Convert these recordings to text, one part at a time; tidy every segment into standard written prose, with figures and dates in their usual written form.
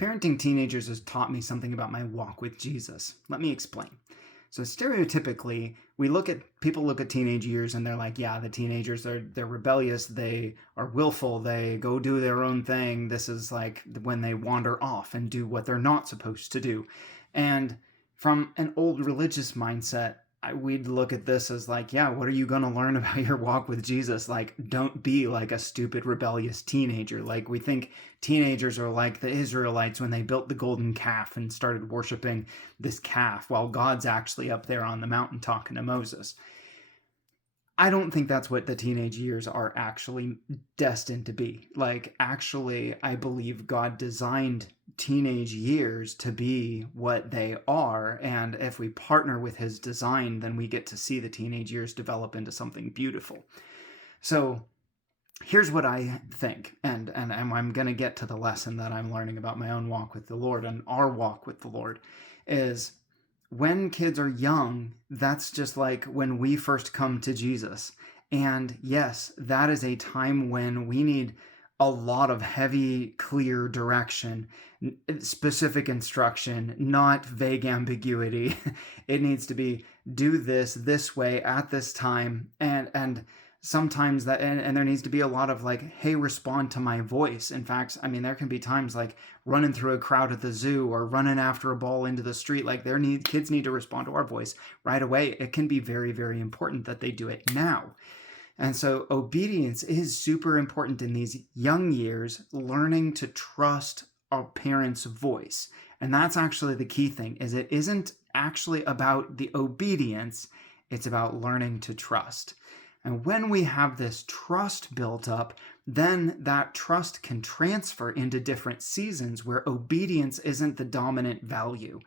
Parenting teenagers has taught me something about my walk with Jesus. Let me explain. So stereotypically, people look at teenage years and they're like, yeah, the teenagers they're rebellious, they are willful, they go do their own thing. This is like when they wander off and do what they're not supposed to do. And from an old religious mindset, we'd look at this as like, yeah, what are you going to learn about your walk with Jesus? Like, don't be like a stupid, rebellious teenager. Like, we think teenagers are like the Israelites when they built the golden calf and started worshiping this calf while God's actually up there on the mountain talking to Moses. I don't think that's what the teenage years are actually destined to be. Like, actually, I believe God designed teenage years to be what they are. And if we partner with his design, then we get to see the teenage years develop into something beautiful. So here's what I think. And I'm going to get to the lesson that I'm learning about my own walk with the Lord and our walk with the Lord is when kids are young, that's just like when we first come to Jesus. And yes, that is a time when we need a lot of heavy, clear direction, specific instruction, not vague ambiguity. It needs to be do this way at this time. And sometimes that and there needs to be a lot of like, hey, respond to my voice. In fact, I mean, there can be times like running through a crowd at the zoo or running after a ball into the street. Like kids need to respond to our voice right away. It can be very, very important that they do it now. And so obedience is super important in these young years, learning to trust our parents' voice. And that's actually the key thing, is it isn't actually about the obedience, it's about learning to trust. And when we have this trust built up, then that trust can transfer into different seasons where obedience isn't the dominant value.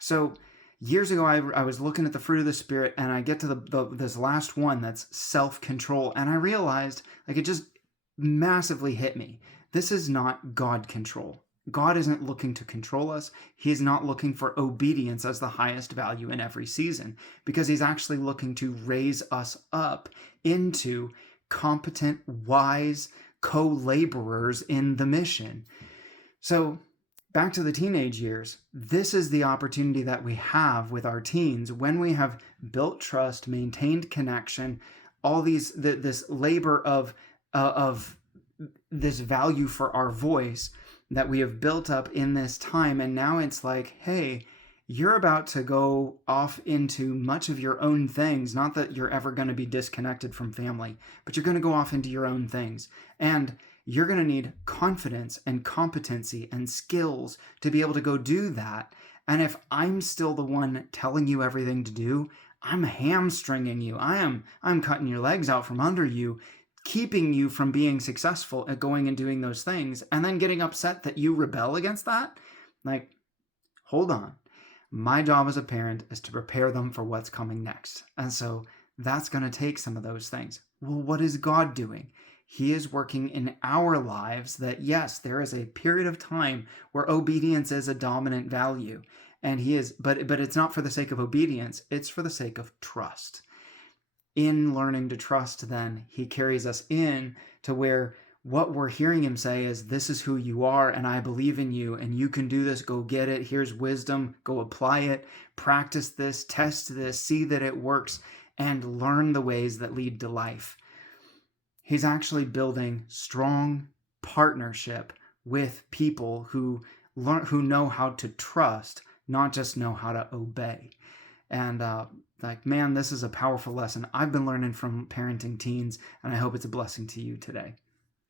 So years ago, I was looking at the fruit of the Spirit, and I get to this last one that's self-control, and I realized, like, it just massively hit me. This is not God control. God isn't looking to control us. He's not looking for obedience as the highest value in every season, because he's actually looking to raise us up into competent, wise co-laborers in the mission. So back to the teenage years, this is the opportunity that we have with our teens when we have built trust, maintained connection, all this labor of this value for our voice that we have built up in this time. And now it's like, hey, you're about to go off into much of your own things. Not that you're ever going to be disconnected from family, but you're going to go off into your own things. And you're going to need confidence and competency and skills to be able to go do that. And if I'm still the one telling you everything to do, I'm hamstringing you. I'm cutting your legs out from under you, keeping you from being successful at going and doing those things, and then getting upset that you rebel against that. Like, hold on. My job as a parent is to prepare them for what's coming next. And so that's going to take some of those things. Well, what is God doing? He is working in our lives that, yes, there is a period of time where obedience is a dominant value. And he is, but it's not for the sake of obedience, it's for the sake of trust. In learning to trust, then, he carries us in to where what we're hearing him say is, this is who you are, and I believe in you, and you can do this, go get it, here's wisdom, go apply it, practice this, test this, see that it works, and learn the ways that lead to life. He's actually building strong partnership with people who know how to trust, not just know how to obey. And man, this is a powerful lesson I've been learning from parenting teens, and I hope it's a blessing to you today.